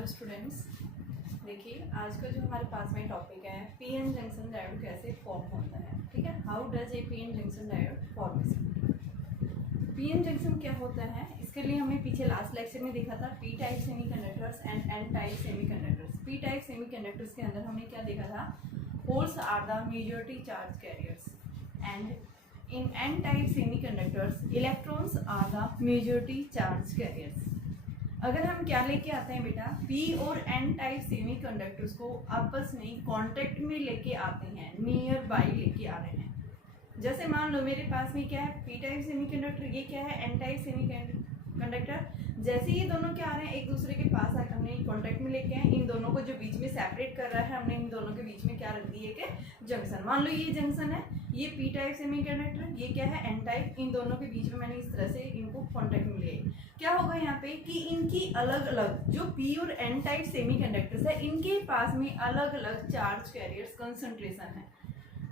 Hello students, देखिए आज का जो हमारे पास में टॉपिक है पीएन जंक्शन डायोड कैसे फॉर्म होता है। ठीक है, how does a PN junction diode formation. PN junction क्या होता है, इसके लिए हमने पीछे लास्ट लेक्चर में देखा था P type semiconductors and N type semiconductors. P type semiconductors के अंदर हमने क्या देखा था, holes are the majority charge carriers and in N type semiconductors electrons are the majority charge carriers. अगर हम क्या लेके आते हैं बेटा, पी और एन टाइप सेमीकंडक्टर्स को आपस में कांटेक्ट में लेके आते हैं, नियर बाई लेके आ रहे हैं। जैसे मान लो मेरे पास में क्या है, पी टाइप सेमीकंडक्टर, ये क्या है एन टाइप सेमीकंडक्टर। जैसे ये दोनों क्या आ रहे हैं एक दूसरे के पास आकर हमने कांटेक्ट में लेके आए, इन दोनों को जो बीच में सेपरेट कर रहा है हमने इन दोनों के बीच में क्या रख दी है कि जंक्शन। मान लो ये जंक्शन है, ये पी टाइप सेमीकंडक्टर, ये क्या है एन टाइप, इन दोनों के बीच में मैंने इस तरह से इनको कांटेक्ट में लिया। क्या होगा यहाँ पे कि इनकी अलग अलग जो पी और एन टाइप सेमीकंडक्टर्स है इनके पास में अलग अलग चार्ज कैरियर्स कंसंट्रेशन है।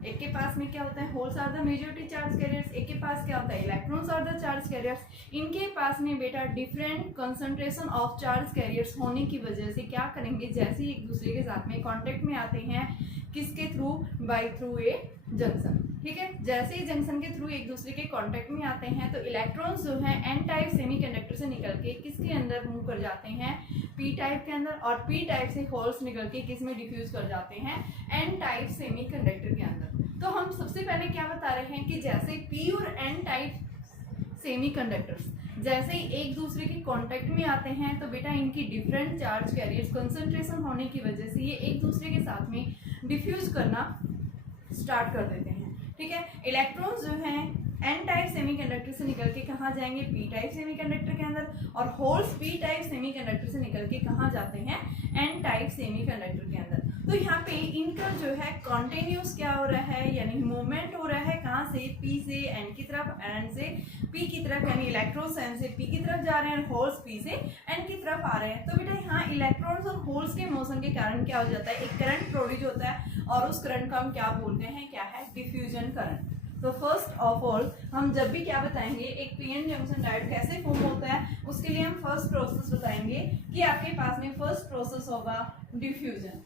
एक के पास में क्या होता है, holes are the majority charge carriers, एक के पास क्या होता है electrons are the charge carriers. इनके पास में बेटा different concentration of charge carriers होने की वजह से क्या करेंगे, जैसे ही एक दूसरे के साथ में कांटेक्ट में आते हैं, किसके through, by through a junction. ठीक है, जैसे ही जंक्शन के थ्रू एक दूसरे के कांटेक्ट में आते हैं तो इलेक्ट्रॉन्स जो है एन टाइप सेमीकंडक्टर से निकल के किसके अंदर मूव कर जाते हैं, पी टाइप के अंदर, और पी टाइप से होल्स निकल के किस में डिफ्यूज कर जाते हैं, एन टाइप सेमीकंडक्टर के अंदर। तो हम सबसे पहले क्या बता रहे हैं कि जैसे पी और एन टाइप सेमीकंडक्टर्स जैसे ही एक दूसरे के कांटेक्ट में आते हैं तो बेटा इनकी डिफरेंट चार्ज कैरियर्स कंसंट्रेशन होने की वजह से ये एक दूसरे के साथ में डिफ्यूज करना स्टार्ट कर देते हैं। ठीक है, इलेक्ट्रॉन्स जो हैं एन टाइप सेमीकंडक्टर से निकल के कहाँ जाएंगे, पी टाइप सेमीकंडक्टर के अंदर, और होल्स पी टाइप सेमीकंडक्टर से निकल के कहाँ जाते हैं, एन टाइप सेमीकंडक्टर के अंदर। तो यहाँ पे इनका जो है कॉन्टिन्यूस क्या हो रहा है, यानी मूवमेंट हो रहा है, कहाँ से, पी से एन की तरफ, एन से पी की तरफ, यानी इलेक्ट्रॉन्स एन से पी की तरफ जा रहे हैं, होल्स पी से एन की तरफ आ रहे हैं। तो बेटा यहाँ इलेक्ट्रॉन्स और होल्स के मोशन के कारण क्या हो जाता है, एक करंट प्रोड्यूस होता है, और उस करंट को हम क्या बोलते हैं, क्या है, डिफ्यूजन करंट। तो फर्स्ट ऑफ ऑल हम जब भी क्या बताएंगे एक पीएन जंक्शन डायोड कैसे फॉर्म होता है, उसके लिए हम फर्स्ट प्रोसेस बताएंगे कि आपके पास में फर्स्ट प्रोसेस होगा diffusion.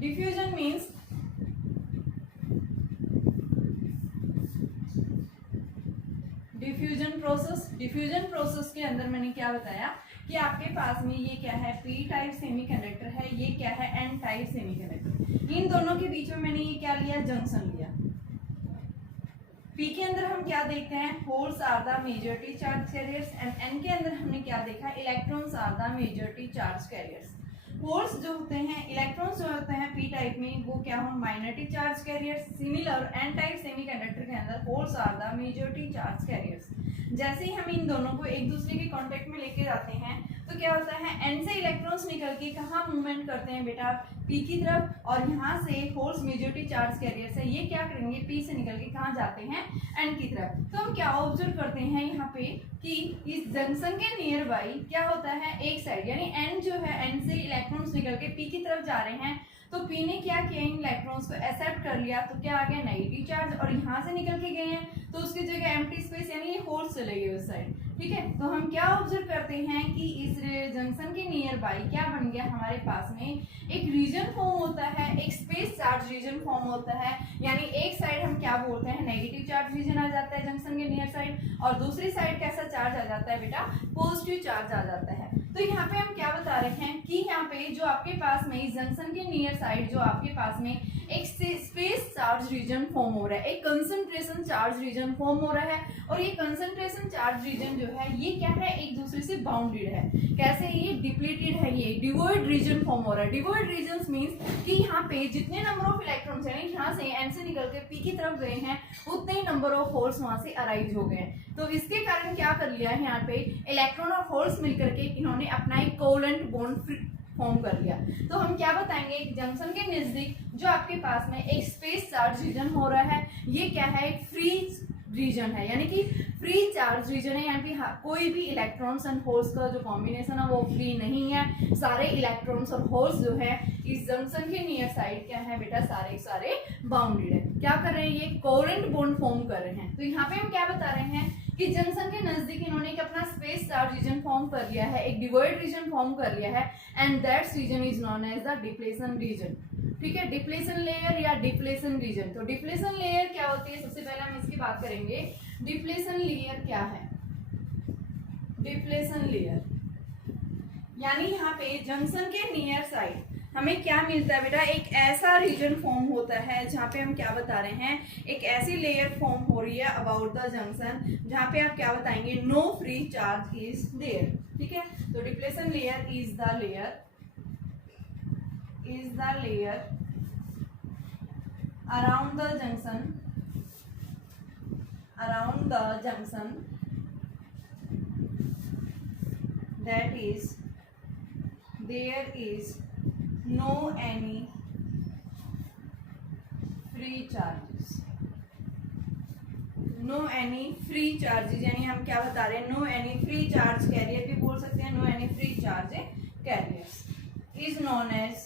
Diffusion means diffusion process. Diffusion process के अंदर मैंने क्या बताया कि आपके पास में ये क्या है, पी टाइप सेमीकंडक्टर है, ये क्या है, एन टाइप सेमीकंडक्टर। इन दोनों के बीच में मैंने ये क्या लिया, जंक्शन लिया। पी के अंदर हम क्या देखते हैं, holes are the majority charge carriers, and N के अंदर हमने क्या देखा, electrons are the majority charge carriers. Holes जो होते हैं, इलेक्ट्रॉन्स जो होते हैं पी टाइप में, वो क्या हो, minority charge carriers. Similar N type semiconductor के अंदर holes are the majority charge carriers. जैसे ही हम इन दोनों को एक दूसरे के कांटेक्ट में लेके जाते हैं तो क्या होता है, एन से इलेक्ट्रॉन्स निकल के कहाँ मूवमेंट करते हैं बेटा, पी की तरफ, और यहाँ से होल्स मेजॉरिटी चार्ज कैरियर्स है, ये क्या करेंगे, पी से निकल के कहाँ जाते हैं, एन की तरफ। तो हम क्या ऑब्जर्व करते हैं यहाँ पे कि इस जंक्शन के नियर बाई क्या होता है, एक साइड यानी एन जो है, एन से इलेक्ट्रॉन्स निकल के पी की तरफ जा रहे हैं, तो पी ने क्या किया, इन इलेक्ट्रॉन्स को एक्सेप्ट कर लिया, तो क्या आ गया, नेगेटिव चार्ज, और यहाँ से निकल के गए हैं तो उसकी जगह एम्प्टी स्पेस यानी ये होल्स चले गए उस साइड। ठीक है, तो हम क्या ऑब्जर्व करते हैं कि इस जंक्शन के नियर बाई क्या बन गया, हमारे पास में एक रीजन फॉर्म होता है, एक स्पेस चार्ज रीजन फॉर्म होता है, यानी एक साइड हम क्या बोलते हैं, नेगेटिव चार्ज रीजन आ जाता है जंक्शन के नियर साइड, और दूसरी साइड कैसा चार्ज आ जाता है बेटा, पॉजिटिव चार्ज आ जाता है। तो यहाँ पे हम क्या बता रहे हैं कि यहाँ पे जो आपके पास में इस जंक्शन के नियर साइड जो आपके पास में एक स्पेस चार्ज रीजन फॉर्म हो रहा है, एक कंसंट्रेशन चार्ज रीजन फॉर्म हो रहा है, और ये कंसंट्रेशन चार्ज रीजन जो है ये क्या है, एक दूसरे से बाउंडेड है। कैसे, ये डिप्लीटेड है, ये डिवॉइड रीजन फॉर्म हो रहा है। डिवॉइड रीजन्स मींस कि यहाँ पे जितने नंबर ऑफ इलेक्ट्रॉन्स यानी यहाँ से एन से निकल के पी की तरफ गए हैं उतने ही नंबर ऑफ होल्स वहां से अराइज हो गए। तो इसके कारण क्या कर लिया है, यहाँ पे इलेक्ट्रॉन और होल्स मिलकर के इन्होंने अपना एक कोवेलेंट बॉन्ड फॉर्म कर लिया। तो हम क्या बताएंगे, जंक्शन के नजदीक जो आपके पास में एक स्पेस चार्ज रीजन हो रहा है, ये क्या है, एक फ्री रीजन है, यानी कि फ्री चार्ज रीजन है, यानी कि कोई भी इलेक्ट्रॉन्स एंड होल्स का जो कॉम्बिनेशन है वो फ्री नहीं है। सारे इलेक्ट्रॉन्स और होल्स जो है इस जंक्शन के नियर साइड क्या है बेटा, सारे सारे बाउंडेड है। क्या कर रहे हैं, ये कोवेलेंट बॉन्ड फॉर्म कर रहे हैं। तो यहाँ पे हम क्या बता रहे हैं कि जंक्शन के नजदीक इन्होंने एक अपना स्पेस चार्ज रीजन फॉर्म कर लिया है, एक डिवॉइड रीजन फॉर्म कर लिया है, and that region is known as the depletion region. ठीक है, डिप्लेशन लेयर या डिप्लेशन रीजन। तो डिप्लेशन लेयर क्या होती है, सबसे पहले हम इसकी बात करेंगे। डिप्लेशन लेयर क्या है? डिप्लेशन लेयर यानी यहाँ पे जंक्शन के नियर साइड हमें क्या मिलता है बेटा, एक ऐसा रीजन फॉर्म होता है जहाँ पे हम क्या बता रहे हैं, एक ऐसी लेयर फॉर्म हो रही है अबाउट द जंक्शन, जहाँ पे आप क्या बताएंगे, no free charge is there. ठीक है, तो depletion layer is the layer around the junction that is there is no any free charges। No any free charges यानी हम क्या बता रहे हैं, no any free charge carrier भी बोल सकते हैं, no any free charge carriers is known as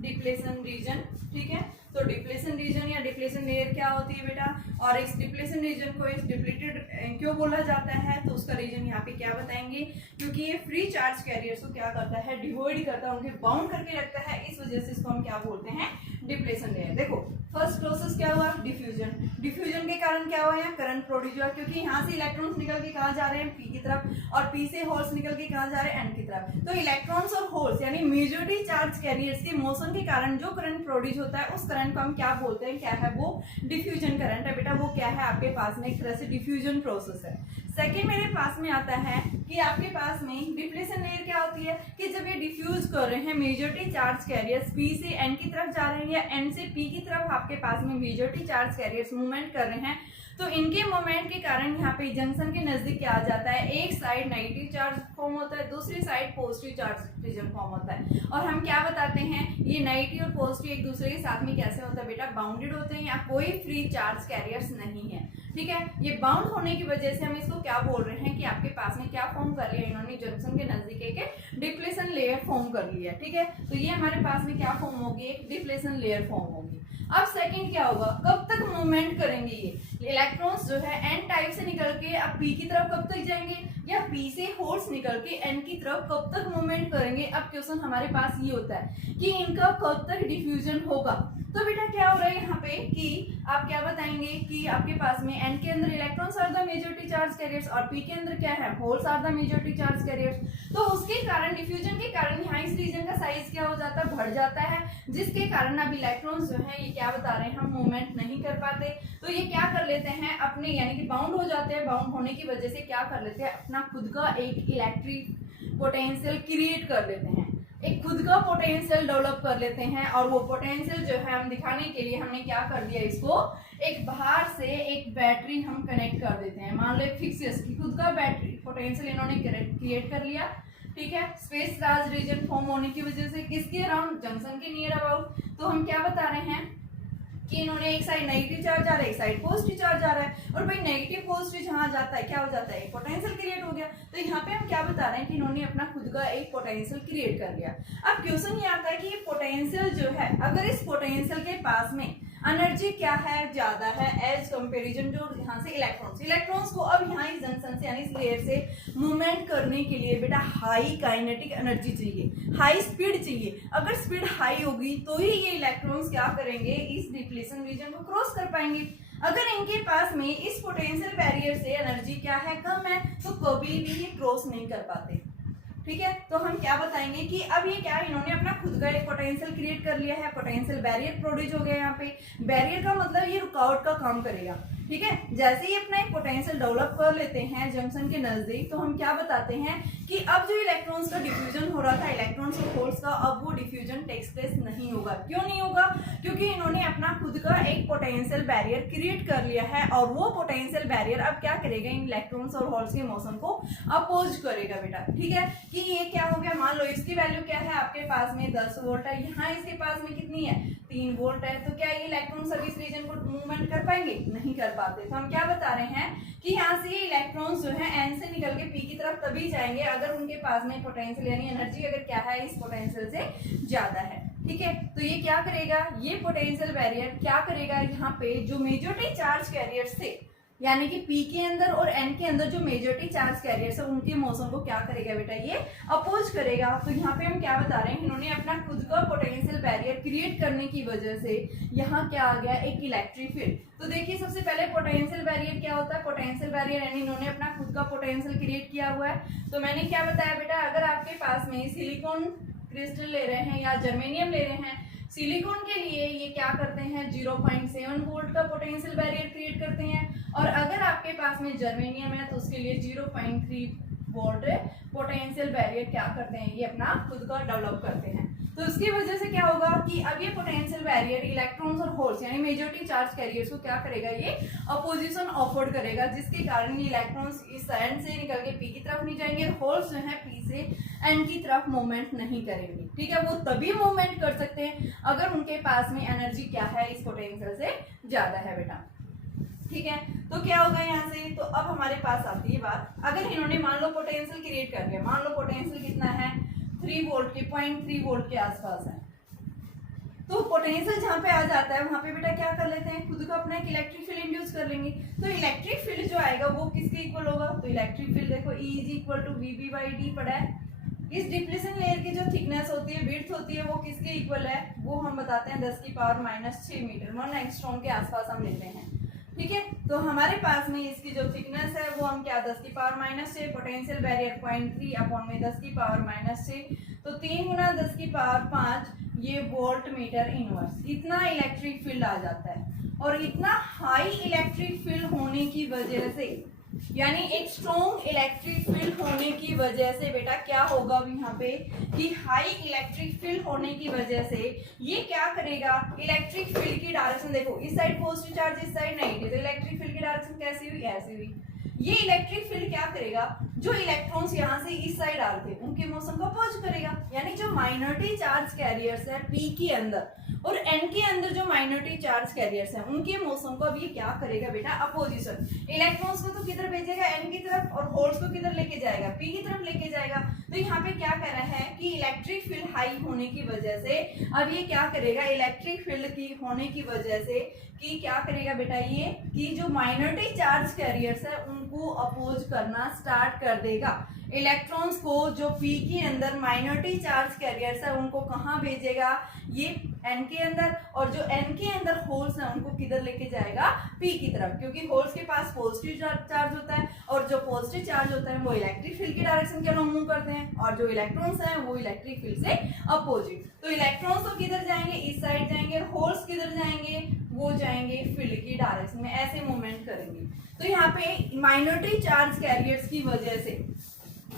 depletion region. ठीक है, तो डिप्लेशन रीजन या डिप्लेशन लेयर क्या होती है बेटा, और इस डिप्लेशन रीजन को इस डिप्लीटेड क्यों बोला जाता है, तो उसका रीजन यहाँ पे क्या बताएंगे, क्योंकि ये फ्री चार्ज कैरियर्स को क्या करता है, डिवॉइड करता है, उनके बाउंड करके रखता है, इस वजह से इसको हम क्या बोलते हैं, डिप्लेशन लेयर। देखो फर्स्ट प्रोसेस क्या हुआ, डिफ्यूजन। डिफ्यूजन के कारण क्या हुआ, यहाँ करंट प्रोड्यूस हुआ, क्योंकि यहाँ से इलेक्ट्रॉन्स निकल के कहाँ जा रहे हैं, पी की तरफ, और पी से होल्स निकल के कहाँ जा रहे हैं, एन की तरफ। तो इलेक्ट्रॉन्स और होल्स यानी मेजॉरिटी चार्ज कैरियर्स के मोशन के कारण जो करंट प्रोड्यूस होता है, उस करंट को हम क्या बोलते हैं, क्या है वो, डिफ्यूजन करंट है बेटा। वो क्या है, आपके पास में एक तरह से डिफ्यूजन प्रोसेस है। सेकेंड मेरे पास में आता है कि आपके पास में डिप्लेशन लेयर क्या होती है, कि जब ये डिफ्यूज कर रहे हैं मेजॉरिटी चार्ज कैरियर्स पी से एन की तरफ जा रहे हैं, या एन से पी की तरफ आपके पास में मेजॉरिटी चार्ज कैरियर्स मूवमेंट कर रहे हैं, तो इनके मोमेंट के कारण यहाँ पे जंक्शन के नजदीक क्या आ जाता है, एक साइड नेगेटिव चार्ज फॉर्म होता है, दूसरी side positive charge region form होता है। और हम क्या बताते हैं, ये नेगेटिव और पॉजिटिव एक दूसरे के साथ में कैसे होता है बेटा, बाउंडेड होते हैं, या कोई फ्री चार्ज कैरियर्स नहीं है। ठीक है, ये बाउंड होने की वजह से हम इसको क्या बोल रहे हैं, कि आपके पास में क्या फॉर्म कर लिया, इन्होंने जंक्शन के नजदीक एक डिप्लेशन लेयर फॉर्म कर लिया। ठीक है, तो ये हमारे पास में क्या फॉर्म होगी, एक डिप्लेशन लेयर फॉर्म होगी। अब सेकंड क्या होगा, कब तक मूवमेंट करेंगे ये इलेक्ट्रॉन्स जो है एन टाइप से निकल के अब पी की तरफ कब तक जाएंगे, या पी से होल्स निकल के एन की तरफ कब तक मूवमेंट करेंगे। अब क्वेश्चन हमारे पास ये होता है कि इनका कब तक डिफ्यूजन होगा। तो बेटा क्या हो रहा है यहाँ पे कि आप क्या बताएंगे कि आपके पास में एन के अंदर electrons are the majority charge carriers, और पी के अंदर क्या है, holes are the majority charge carriers. तो उसके कारण डिफ्यूजन के कारण यहाँ इस रीजन का साइज क्या हो जाता है, बढ़ जाता है, जिसके कारण अब इलेक्ट्रॉन्स जो है ये क्या बता रहे हैं, हम मूवमेंट नहीं कर पाते। तो ये क्या कर लेते हैं अपने, यानी कि बाउंड हो जाते हैं, बाउंड होने की वजह से क्या कर लेते हैं, अपना खुद का एक इलेक्ट्रिक पोटेंशियल क्रिएट कर लेते हैं, एक खुद का पोटेंशियल डेवलप कर लेते हैं। और वो पोटेंशियल जो है हम दिखाने के लिए हमने क्या कर दिया, इसको एक बाहर से एक बैटरी हम कनेक्ट कर देते हैं। मान लो एक फिक्सियस की खुद का बैटरी पोटेंशियल इन्होंने क्रिएट कर लिया। ठीक है, स्पेस चार्ज रीजन फॉर्म होने की वजह से किसके अराउंड, जंक्शन के नियर अबाउट। तो हम क्या बता रहे हैं कि इन्होंने एक साइड नेगेटिव चार्ज आ रहा है, एक साइड पॉजिटिव चार्ज आ रहा है, और भाई नेगेटिव पॉजिटिव जहां जाता है क्या हो जाता है, पोटेंशियल क्रिएट हो गया। तो यहाँ पे हम क्या बता रहे हैं कि इन्होंने अपना खुद का एक पोटेंशियल क्रिएट कर लिया। अब क्वेश्चन ये आता है कि ये पोटेंशियल जो है, अगर इस पोटेंशियल के पास में एनर्जी क्या है, ज्यादा है एज कंपेरिजन जो यहाँ से इलेक्ट्रॉन्स को अब यहाँ इस जंक्शन से यानी इस लेयर से मूवमेंट करने के लिए बेटा हाई काइनेटिक एनर्जी चाहिए, हाई स्पीड चाहिए। अगर स्पीड हाई होगी तो ही ये इलेक्ट्रॉन्स क्या करेंगे, इस डिप्लेशन रीजन को क्रॉस कर पाएंगे। अगर इनके पास में इस पोटेंशियल बैरियर से एनर्जी क्या है, कम है, तो कभी भी ये क्रॉस नहीं कर पाते। ठीक है, तो हम क्या बताएंगे कि अब ये क्या, इन्होंने अपना खुद का एक पोटेंशियल क्रिएट कर लिया है, पोटेंशियल बैरियर प्रोड्यूस हो गया। यहाँ पे बैरियर का मतलब ये रुकावट का काम करेगा। ठीक है, जैसे ही अपना एक पोटेंशियल डेवलप कर लेते हैं जंक्शन के नजदीक, तो हम क्या बताते हैं कि अब जो इलेक्ट्रॉन्स का डिफ्यूजन हो रहा था, इलेक्ट्रॉन्स और होल्स का, अब वो डिफ्यूजन टेक्स प्लेस नहीं होगा। क्यों नहीं होगा, क्योंकि इन्होंने अपना खुद का एक पोटेंशियल बैरियर क्रिएट कर लिया है, और वो पोटेंशियल बैरियर अब क्या करेगा, इन इलेक्ट्रॉन्स और होल्स के मोशन को अपोज करेगा बेटा। ठीक है, कि ये क्या हो गया, मान लो इसकी वैल्यू क्या है, आपके पास में 10 वोल्ट है, यहाँ इसके पास में कितनी है, 3 वोल्ट है। तो क्या ये इलेक्ट्रॉन सर्विस रीजन को मूवमेंट कर पाएंगे, नहीं कर पाते। तो हम क्या बता रहे हैं कि यहाँ से ये इलेक्ट्रॉन्स जो है एन से निकल के पी की तरफ तभी जाएंगे अगर उनके पास में पोटेंशियल यानी एनर्जी अगर क्या है, इस पोटेंशियल से ज्यादा है। ठीक है, तो ये क्या करेगा, ये पोटेंशियल बैरियर क्या करेगा, यहाँ पे जो मेजॉरिटी चार्ज कैरियर्स थे यानी कि P के अंदर और N के अंदर जो मेजॉरिटी चार्ज कैरियर्स है उनके मोशन को क्या करेगा बेटा, ये अपोज करेगा। तो यहाँ पे हम क्या बता रहे हैं, इन्होंने अपना खुद का पोटेंशियल बैरियर क्रिएट करने की वजह से यहाँ क्या आ गया, एक इलेक्ट्रिक फील्ड। तो देखिए सबसे पहले पोटेंशियल बैरियर क्या होता है, पोटेंशियल बैरियर यानी इन्होंने अपना खुद का पोटेंशियल क्रिएट किया हुआ है। तो मैंने क्या बताया बेटा, अगर आपके पास में सिलिकॉन क्रिस्टल ले रहे हैं या जर्मेनियम ले रहे हैं, सिलिकॉन के लिए ये क्या करते हैं 0.7 वोल्ट का पोटेंशियल बैरियर क्रिएट करते हैं, और अगर आपके पास में जर्मेनियम है तो उसके लिए 0.3 वोल्ट पोटेंशियल बैरियर क्या करते हैं, ये अपना खुद का डेवलप करते हैं। तो उसकी वजह से क्या होगा कि अब ये पोटेंशियल बैरियर इलेक्ट्रॉन्स और होल्स यानी मेजॉरिटी चार्ज कैरियर्स को क्या करेगा, ये अपोजिशन ऑफर्ड करेगा, जिसके कारण ये इलेक्ट्रॉन्स इस एंड से निकल के पी की तरफ नहीं जाएंगे, होल्स जो है पी से एंड की तरफ मूवमेंट नहीं करेंगे। ठीक है, वो तभी मूवमेंट कर सकते हैं अगर उनके पास में एनर्जी क्या है, इस पोटेंशियल से ज्यादा है बेटा। ठीक है, तो क्या होगा यहाँ से, तो अब हमारे पास आती है बात, अगर इन्होंने मान लो पोटेंशियल क्रिएट कर दिया, मान लो पोटेंशियल कितना है 3 वोल्ट के 0.3 वोल्ट के आसपास है, तो पोटेंशियल जहाँ पे आ जाता है वहां पे बेटा क्या कर लेते हैं, खुद को अपना एक इलेक्ट्रिक फील्ड इंड्यूस कर लेंगे। तो इलेक्ट्रिक फील्ड जो आएगा वो किसके इक्वल होगा, तो इलेक्ट्रिक फील्ड देखो E is equal to VB/D पड़ा है। इस डिप्लीशन लेयर की जो थिकनेस होती है, विड्थ होती है, वो किसके इक्वल है, वो हम बताते हैं 10⁻⁻6 मीटर, 1 एंगस्ट्रॉम के आसपास हम लेते हैं। ठीक है, तो हमारे पास में इसकी जो थिकनेस है वो हम क्या 10⁻⁻6, पोटेंशियल बैरियर 0.3 अपॉन में 10⁻⁻6, तो 3 गुना 10⁵ ये वोल्ट मीटर इनवर्स, इतना इलेक्ट्रिक फील्ड आ जाता है। और इतना हाई इलेक्ट्रिक फील्ड होने की वजह से, यानी एक स्ट्रॉन्ग इलेक्ट्रिक फील्ड होने की वजह से बेटा क्या होगा यहाँ पे कि हाई इलेक्ट्रिक फील्ड होने की वजह से ये क्या करेगा, इलेक्ट्रिक फील्ड की डायरेक्शन देखो, इस साइड पॉजिटिव चार्ज, इस साइड नेगेटिव, तो इलेक्ट्रिक फील्ड की डायरेक्शन कैसी हुई, ऐसी हुई। ये इलेक्ट्रिक फील्ड क्या करेगा, जो इलेक्ट्रॉन्स यहाँ से इस साइड आ रहे थे उनके मोशन को अपोज करेगा, यानी जो माइनॉरिटी चार्ज कैरियर्स है P के अंदर और N के अंदर जो माइनॉरिटी चार्ज कैरियर्स हैं उनके मोशन को अब ये क्या करेगा बेटा, अपोजिशन। इलेक्ट्रॉन्स को तो किधर भेजेगा, N की तरफ, और होल्स को किधर लेके जाएगा, P की तरफ लेके जाएगा। तो यहाँ पे क्या कह रहा है कि इलेक्ट्रिक फील्ड हाई होने की वजह से अब ये क्या करेगा, इलेक्ट्रिक फील्ड की होने की वजह से कि क्या करेगा बेटा, ये कि जो माइनॉरिटी चार्ज कैरियर्स है उनको अपोज करना स्टार्ट कर देगा। इलेक्ट्रॉन्स को जो P के अंदर माइनॉरिटी चार्ज कैरियर्स है उनको कहाँ भेजेगा, ये N के अंदर, और जो N के अंदर होल्स है उनको किधर लेके जाएगा, P की तरफ, क्योंकि होल्स के पास पॉजिटिव चार्ज होता है और जो पॉजिटिव चार्ज होता है वो इलेक्ट्रिक फील्ड की डायरेक्शन के अलॉन्ग मूव करते हैं, और जो इलेक्ट्रॉन्स हैं वो इलेक्ट्रिक फील्ड से अपोजिट। तो इलेक्ट्रॉन्स तो किधर जाएंगे, इस साइड जाएंगे, होल्स किधर जाएंगे, वो जाएंगे फील्ड की डायरेक्शन में, ऐसे मूवमेंट करेंगे। तो यहाँ पे माइनॉरिटी चार्ज कैरियर्स की वजह से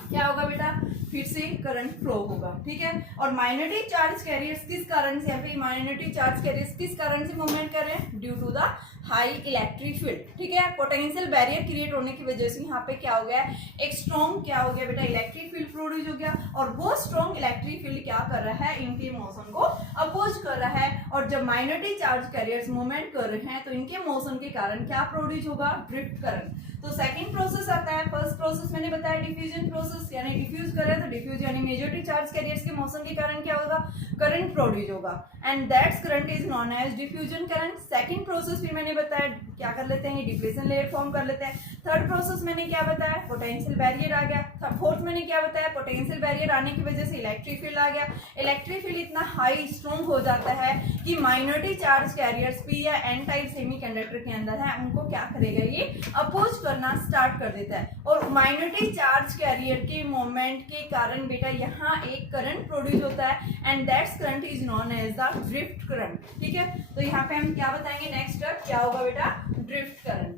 क्या होगा बेटा, फिर से करंट फ्लो होगा। ठीक है, और माइनॉरिटी चार्ज कैरियर्स किस कारण से, यहाँ पे माइनॉरिटी चार्ज कैरियर्स किस कारण से मूवमेंट कर रहे हैं, due to the high electric field. ठीक है, पोटेंशियल बैरियर क्रिएट होने की वजह से यहाँ पे क्या हो गया, एक स्ट्रॉन्ग क्या हो गया बेटा, इलेक्ट्रिक फील्ड प्रोड्यूस हो गया, और वो स्ट्रॉन्ग इलेक्ट्रिक फील्ड क्या कर रहा है, इनके मोशन को अपोज कर रहा है। और जब माइनॉरिटी चार्ज कैरियर्स मूवमेंट कर रहे हैं तो इनके मोशन के कारण क्या प्रोड्यूस होगा, ड्रिफ्ट करंट। तो सेकंड प्रोसेस आता है, फर्स्ट प्रोसेस मैंने बताया डिफ्यूजन प्रोसेस, यानी डिफ्यूज कर रहे हैं तो डिफ्यूज यानी मेजॉरिटी चार्ज कैरियर्स के मोशन के कारण क्या होगा, करंट प्रोड्यूस होगा, and that's current is known as diffusion current. Second process फिर मैंने बताया क्या कर लेते हैं, डिप्लीशन लेयर फॉर्म कर लेते हैं। थर्ड प्रोसेस मैंने क्या बताया, पोटेंशियल बैरियर आ गया। फोर्थ मैंने क्या बताया, पोटेंशियल बैरियर आने की वजह से इलेक्ट्रिक फील्ड आ गया। इलेक्ट्रिक फील्ड इतना हाई स्ट्रॉन्ग हो जाता है कि माइनॉरिटी चार्ज कैरियर्स P या N टाइप सेमीकंडक्टर के अंदर है उनको क्या करेगा, ये अपोज करना स्टार्ट कर देता है। और माइनॉरिटी चार्ज कैरियर के मोमेंट के कारण बेटा यहाँ एक करंट प्रोड्यूस होता है, and that's current is known as the drift current. ठीक है, तो यहाँ पे हम क्या बताएंगे, नेक्स्ट क्या होगा बेटा, ड्रिफ्ट करंट।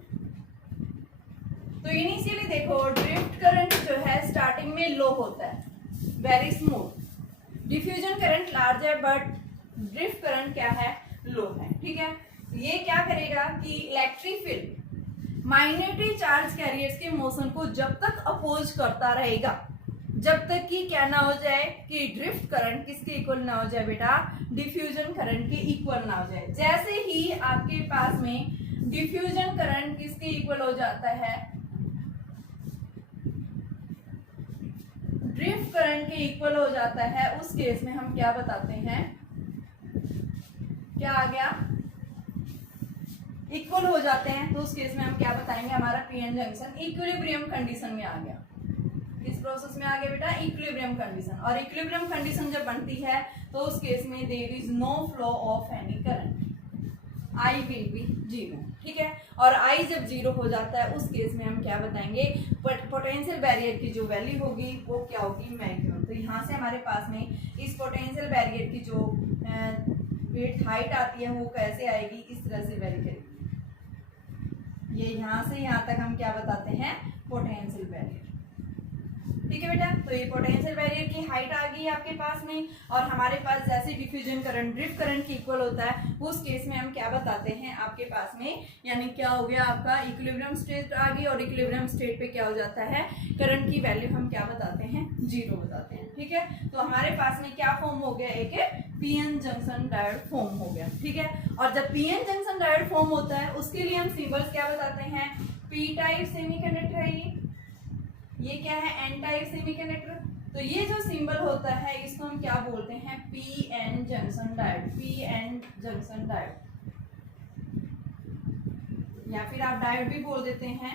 तो इनिशियली देखो ड्रिफ्ट करंट जो है स्टार्टिंग में लो होता है, very smooth. Diffusion current large है बट ड्रिफ्ट करंट क्या है, लो है। ठीक है, ये क्या करेगा कि electric field minority charge carriers के मोशन को जब तक अपोज करता रहेगा, जब तक कि क्या ना हो जाए कि ड्रिफ्ट करंट किसके इक्वल ना हो जाए बेटा, डिफ्यूजन करंट के इक्वल ना हो जाए। जैसे ही आपके पास में डिफ्यूजन करंट किसके इक्वल हो जाता है, ड्रिफ्ट करंट के इक्वल हो जाता है, उस केस में हम क्या बताते हैं, क्या आ गया, इक्वल हो जाते हैं तो उस केस में हम क्या बताएंगे, हमारा पीएन जंक्शन इक्विलिब्रियम कंडीशन में आ गया। किस प्रोसेस में आ गया बेटा, इक्विलिब्रियम कंडीशन। और इक्विलिब्रियम कंडीशन जब बनती है तो उस केस में there is no flow of any current, I will be zero, ठीक है। और आई जब जीरो हो जाता है उस केस में हम क्या बताएंगे, पोटेंशियल बैरियर की जो वैल्यू होगी वो क्या होगी, मैक्सिमम। तो यहाँ से हमारे पास में इस पोटेंशियल बैरियर की जो वेट हाइट आती है वो कैसे आएगी, इस तरह से वेरी करेगी। ये यहाँ से यहाँ तक हम क्या बताते हैं, पोटेंशियल बैरियर, ठीक है बेटा। तो ये पोटेंशियल बैरियर की हाइट आ गई आपके पास में। और हमारे पास जैसे डिफ्यूजन करंट ड्रिफ्ट करंट की इक्वल होता है उस केस में हम क्या बताते हैं आपके पास में, यानी क्या हो गया आपका इक्विलिब्रियम स्टेट आ गई। और इक्विलिब्रियम स्टेट पे क्या हो जाता है, करंट की वैल्यू हम क्या बताते हैं, जीरो बताते हैं, ठीक है। तो हमारे पास में क्या फॉर्म हो गया, एक पीएन जंक्शन डायोड फॉर्म हो गया, ठीक है। और जब पीएन जंक्शन डायोड फॉर्म होता है उसके लिए हम सिंबल्स क्या बताते हैं, पी टाइप सेमीकंडक्टर है ये क्या है, एन टाइप सेमीकंडक्टर। तो ये जो सिंबल होता है इसको हम क्या बोलते हैं, PN junction diode, PN junction diode, या फिर आप डायोड भी बोल देते हैं।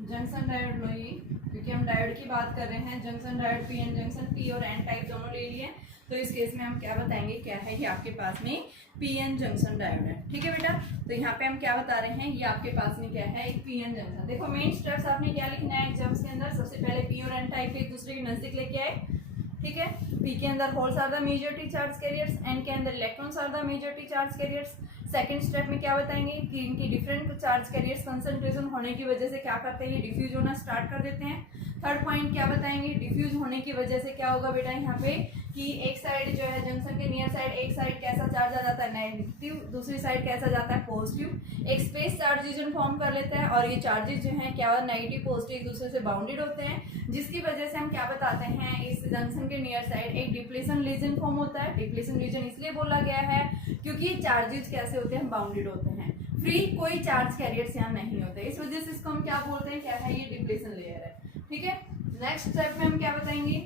जंक्शन डायोड लो ये, क्योंकि हम डायोड की बात कर रहे हैं। Junction diode PN junction, P और एन टाइप दोनों ले लिए। तो इस केस में हम क्या बताएंगे, क्या है ये आपके पास में पीएन जंक्शन डायोड है, ठीक है बेटा। तो यहाँ पे हम क्या बता रहे हैं, ये आपके पास में क्या है, एक पीएन जंक्शन। देखो मेन स्टेप्स आपने क्या लिखना है एग्जाम्स के अंदर, सबसे पहले पी और एन टाइप एक दूसरे के नजदीक लेके आए, ठीक है। पी के अंदर holes are the majority charge carriers, N के अंदर electrons are the majority charge carriers. Second step में क्या बताएंगे कि इनकी डिफरेंट चार्ज कैरियर्स कंसंट्रेशन होने की वजह से क्या करते हैं, डिफ्यूज होना स्टार्ट कर देते हैं। थर्ड पॉइंट क्या बताएंगे, डिफ्यूज होने की वजह से क्या होगा बेटा यहाँ पे कि एक साइड जो है जंक्शन के नियर साइड, एक साइड कैसा चार्ज आ जाता है, नेगेटिव, दूसरी साइड कैसा जाता है, पॉजिटिव। एक स्पेस चार्ज रीजन फॉर्म कर लेता है और ये चार्जेस जो हैं क्या नेगेटिव पॉजिटिव एक दूसरे से बाउंडेड होते हैं, जिसकी वजह से हम क्या बताते हैं, इस जंक्शन के नियर साइड एक डिप्लेशन रीजन फॉर्म होता है। डिप्लेशन रीजन इसलिए बोला गया है क्योंकि चार्जेस कैसे होते हैं, बाउंडेड होते हैं, फ्री कोई चार्ज कैरियर्स यहाँ नहीं होते, इस वजह से इसको हम क्या बोलते हैं, क्या है, ये डिप्लेशन लेयर है, ठीक है। नेक्स्ट स्टेप में हम क्या बताएंगे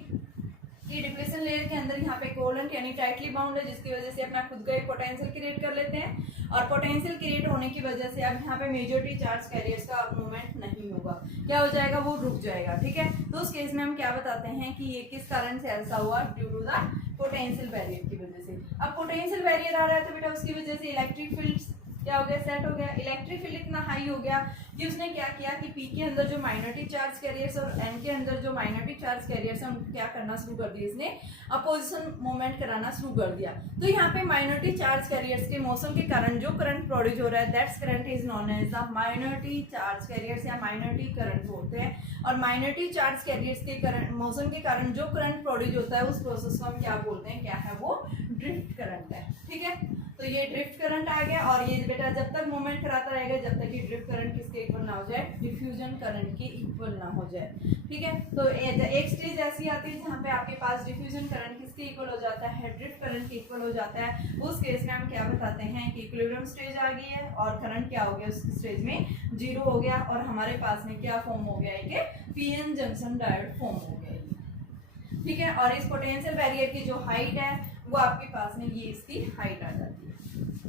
कि डिप्लेशन लेयर के अंदर यहाँ पे कोवेलेंट यानी टाइटली बाउंड है, जिसकी वजह से अपना खुद का एक पोटेंशियल क्रिएट कर लेते हैं। और पोटेंशियल क्रिएट होने की वजह से अब यहाँ पे मेजॉरिटी चार्ज कैरियर्स का मूवमेंट नहीं होगा, क्या हो जाएगा, वो रुक जाएगा, ठीक है। तो उस केस में हम क्या बताते हैं कि ये किस कारण से ऐसा हुआ, due to the potential barrier की वजह से। अब पोटेंशियल बैरियर आ रहा है तो बेटा उसकी वजह से इलेक्ट्रिक फील्ड क्या हो गया, सेट हो गया। इलेक्ट्रिक फील्ड इतना हाई हो गया कि उसने क्या किया कि पी के अंदर जो माइनॉरिटी चार्ज कैरियर्स और एन के अंदर जो माइनॉरिटी चार्ज कैरियर्स हैं उनको क्या करना शुरू कर दिया, इसने अपोजिशन मूवमेंट कराना शुरू कर दिया। तो यहाँ पे माइनॉरिटी चार्ज कैरियर्स के मोशन के कारण जो करंट प्रोड्यूस हो रहा है, that's current is known as the minority charge carriers या माइनॉरिटी करंट बोलते हैं। और माइनॉरिटी चार्ज कैरियर्स के करंट मोशन के कारण जो करंट प्रोड्यूस होता है उस प्रोसेस को हम क्या बोलते हैं, क्या है वो, ड्रिफ्ट करंट है, ठीक है। तो ये ड्रिफ्ट करंट आ गया। और ये बेटा जब तक मूवमेंट कराता रहेगा जब तक कि ड्रिफ्ट करंट किसके इक्वल ना हो जाए, डिफ्यूजन करंट के इक्वल ना हो जाए, ठीक है। तो एक स्टेज ऐसी आती है जहाँ पे आपके पास डिफ्यूजन करंट किसके इक्वल हो जाता है, ड्रिफ्ट करंट के इक्वल हो जाता है। उस केस में हम क्या बताते हैं कि इक्विलिब्रियम स्टेज आ गई है और करंट क्या हो गया, उस स्टेज में जीरो हो गया और हमारे पास में क्या फॉर्म हो गया, एक पीएन जंक्शन डायोड फॉर्म हो गया, ठीक है। और इस पोटेंशियल बैरियर की जो हाइट है वो आपके पास में ये इसकी हाइट आ जाती है।